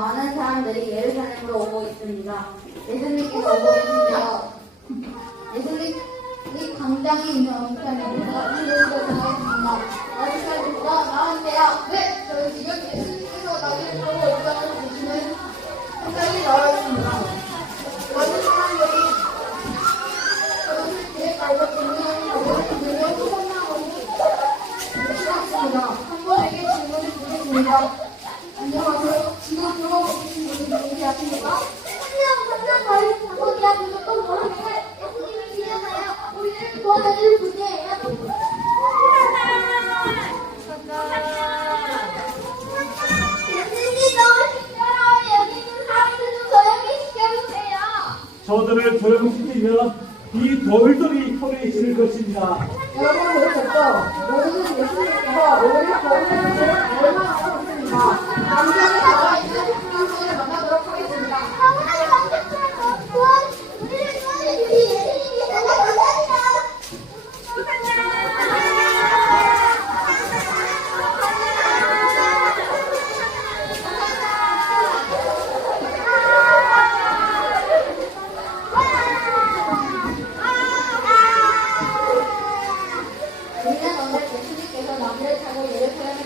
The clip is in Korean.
많은 사람들이 예루살렘으로 오고 있습니다. 예수님께서 오고 계신데요. 예수님 광장에 있는 엄청납니다. 이유를 전하겠습니다. 아직까지보다 나은데요. 네, 저희 지금 예수님께서 나를 보고 있다고 보시는 현장이 나와 있습니다. 많은 사람들이 그것을 뒤에 깔고 질문하고 질문을 소문나고 시작했습니다. 한 분에게 질문을 드리겠습니다. 안녕하세요. 저들을 조용시키면 이 돌들이 털에 있을 것입니다. 여러분 보셨죠? 모두는 예수님께서 오늘 거울